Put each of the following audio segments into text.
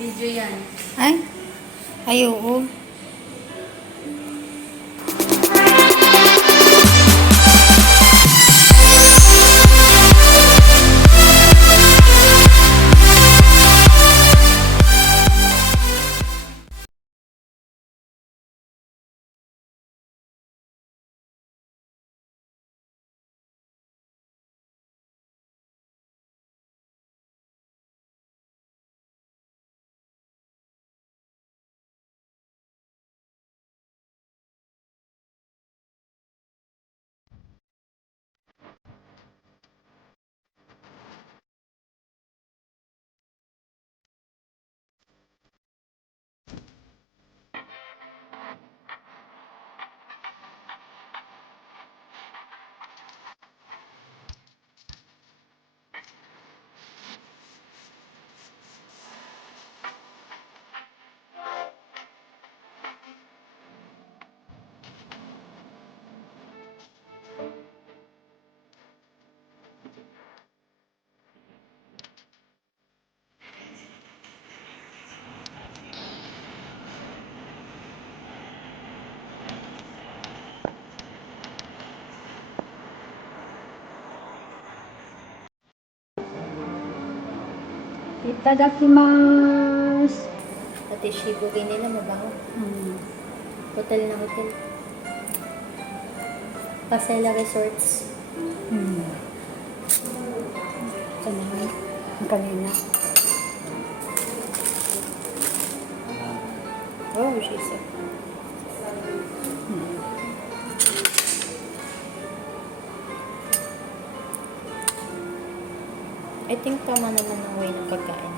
Video yan. Ay, oo. Itadakimasu. Pati shibugin nila mabango. Hotel na hotel. Pasela Resorts. Saan naman? Ang kanina. Oh, she said. I think tama naman ang way ng pagkain.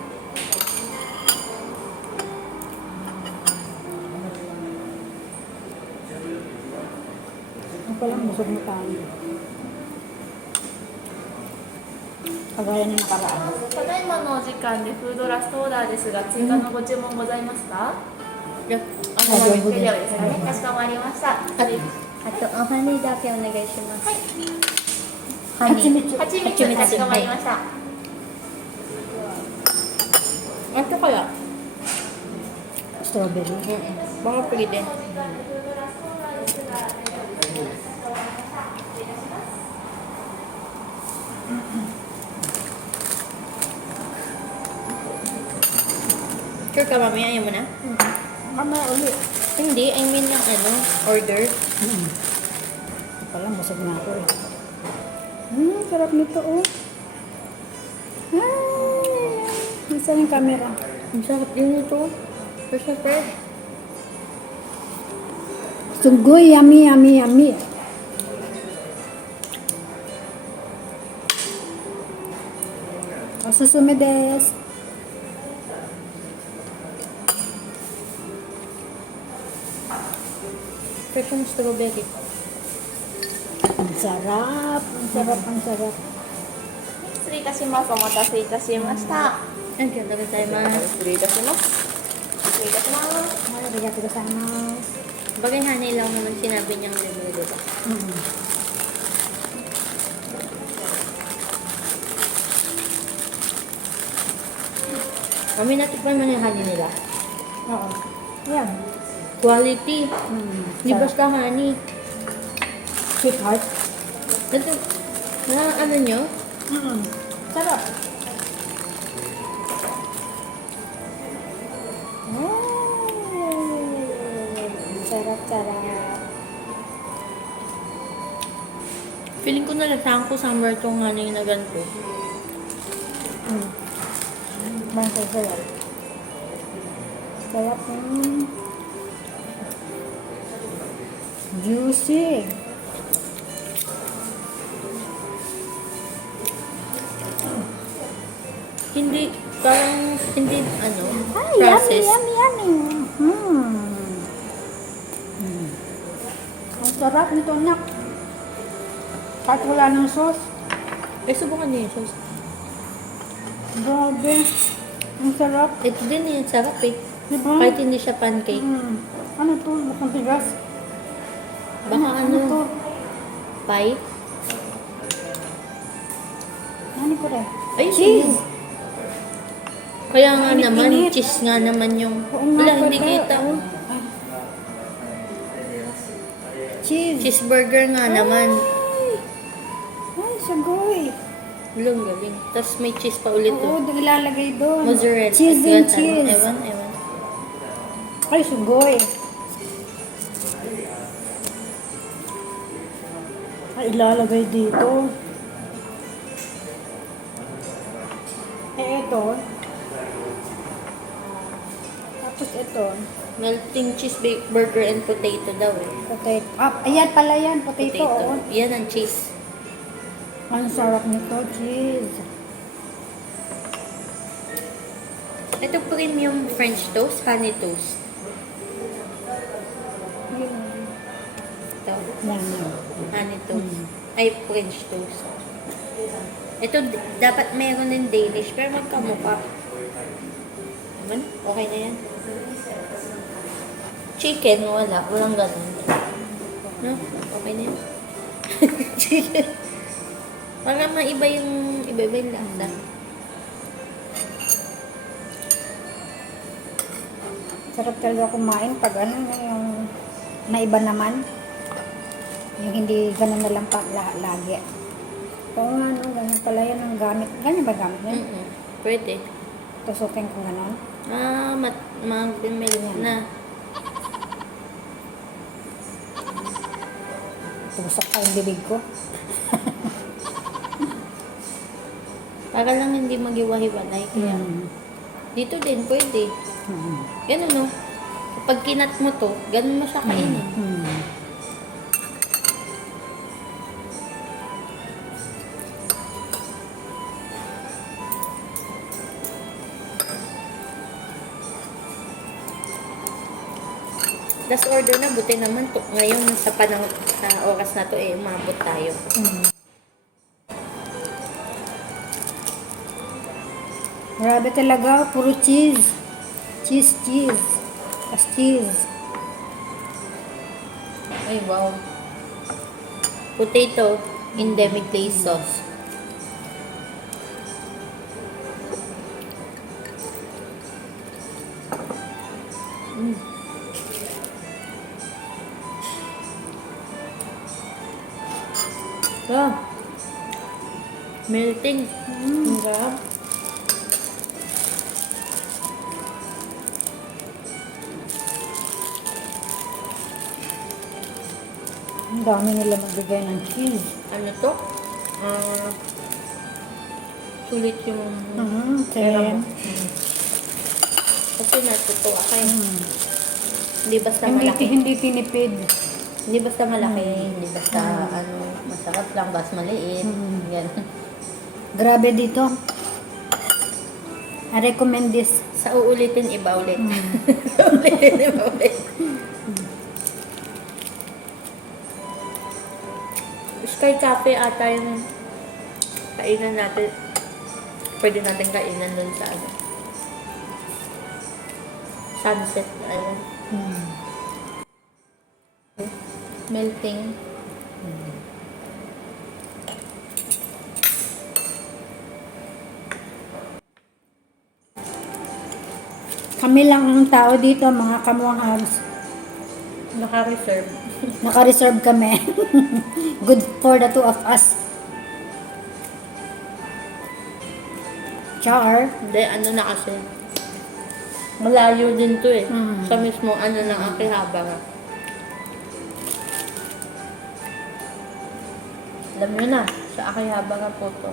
Ang palang busog na tayo. Kagaya na nakaraan. ただいまのお時間でフードラストオーダーですが、追加のご注文ございますか？あ、大丈夫です。大丈夫ですかね。かしこまりました。あと、おハニーだけお願いします。はい。ハニー。はちみつかしこまりました。 Ito kaya? Strawberry. Baka pwede. Sure ka, mami? Ayaw mo na? Mamaya ulit. Hindi, I mean yung order. Ang palang busog na ako eh. Sarap nito oh. Nasaan yung camera? Ang sarap din ito. Fresh na fresh. Sugoy, yummy, yummy, yummy. Osusume desu. Fresh yung strawberry. Ang sarap, ang sarap, ang sarap. 失礼いたします。お待たせいたしました。 Thank you. Tagay-taymasu. 失礼いたします。失礼いたします。Arigatou gozaimasu. Bagay honey lang naman sinabi niyang libre, diba? Kami natikman mo na yung honey nila. Oo. Yan. Quality. Di Sarap. basta honey. Sweetheart. Ito, ano nyo? Sarap. Sarap, sarap. Feeling ko nalasahan ko somewhere tong honey na ganito. Bangsa sarap. Sarap. Juicy. Hindi, parang, hindi, Ay, processed. yummy, yummy, yummy. Ang sarap nito, nak. Kahit wala ng sauce. Eh, subukan niyo yung sauce. Grabe. Ang sarap. Ito din yung sarap eh. Diba? Kahit hindi siya pancake. Ano to? Mukhang tigas. Baka to? pie? Ano ko rin? Ay, Cheese. Kaya nga Init, naman, init. cheese nga naman yung... Oo nga Wala, hindi pala, kita. oh. Ay. Cheese. Cheeseburger nga naman. Ay, sugoy. Walang galing. Tapos may cheese pa ulit Oo, to. ilalagay doon. Mozzarella. Cheese and cheese. Ewan. Ay, sugoy. Ay, ilalagay dito. Eh, ito. Tapos ito. Melting cheese burger and potato daw eh. Potato. Ah, ayan pala yan. Potato. Oo. Yan ang cheese. Ang sarap nito. Cheese. Ito premium French toast, honey toast. Yun. Ito, Yan, yan. honey toast. Ay, French toast. Ito, dapat meron din Danish, pero magkamukha. Naman, okay na yan. Chicken, wala. Walang ganun. No? Okay na yan. Chicken. Para maiba yung lasa. Sarap talaga kumain pag ano, yung naiba naman. Yung hindi ganun na lang pa lagi. Oo nga, no, ganun pala yan ang gamit. Ganyan ba gamit yan? Pwede. Tusukin ko ganun. Mag-melt na. Tusok pa yung bibig ko. Para lang hindi magiwa-hiwalay. Kaya, dito din, pwede. Yan ano. Kapag kinat mo to, ganun mo siya kainin. Last order na, buti naman to. Ngayon, sa panahon, sa oras na to, umabot tayo. Grabe talaga, puro cheese. Cheese. As cheese. Ay, wow. Potato in demi-glaze sauce. Ah, melting. Ang sarap. Ang dami nila magbigay ng cheese. Ano to? Sulit yung pera mo. Ten. Kasi natutuwa kayo. Hindi basta Hindi, malaki. hindi tinipid. Hindi basta malaki. Hindi basta masarap lang. Basta maliit. Yan. Grabe dito. I recommend this. Sa uulitin, iba ulit. Sa uulitin, iba ulit. Sky Cafe ata yung kainan natin. Pwede natin kainan dun sa ano. Sunset. Ayun. Melting. Kami lang ang tao dito, mga kamuhams. Naka-reserve. Naka-reserve kami. Good for the two of us. Char. Hindi, ano na kasi. Malayo din to eh. Mm. Sa mismo ano ng Akihabara. Alam nyo na, sa Akihabara po to.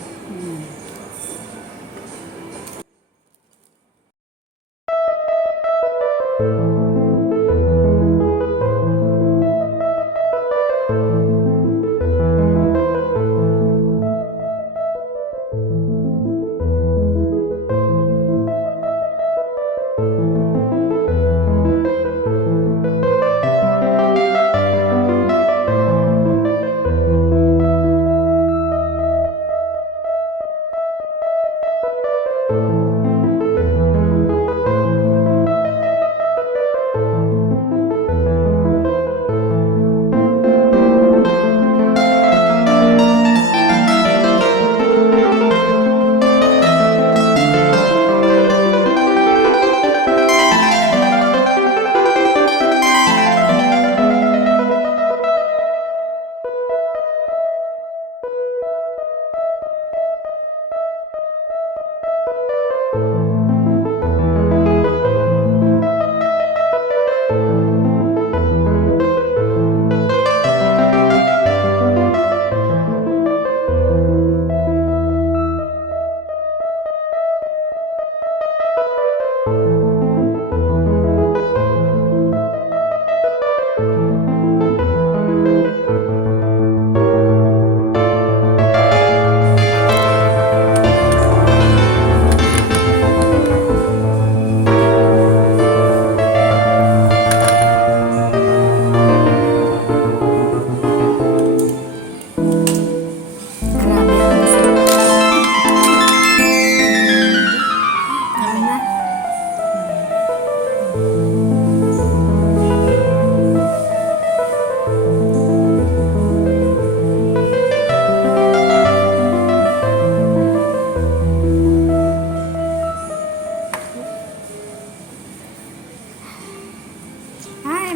Ay,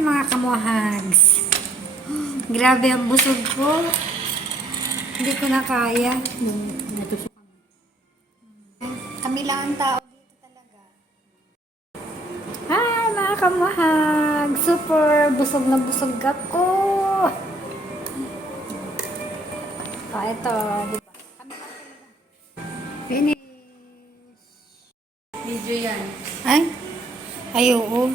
mga kamuhags. Grabe ang busog ko. Hindi ko na kaya. Natusok. Kami lang ang tao dito talaga. Hi, mga kamuhags. Super busog na busog ako. Ito, di ba? Kami lang talaga. Finish. Video yan. Ay, oo.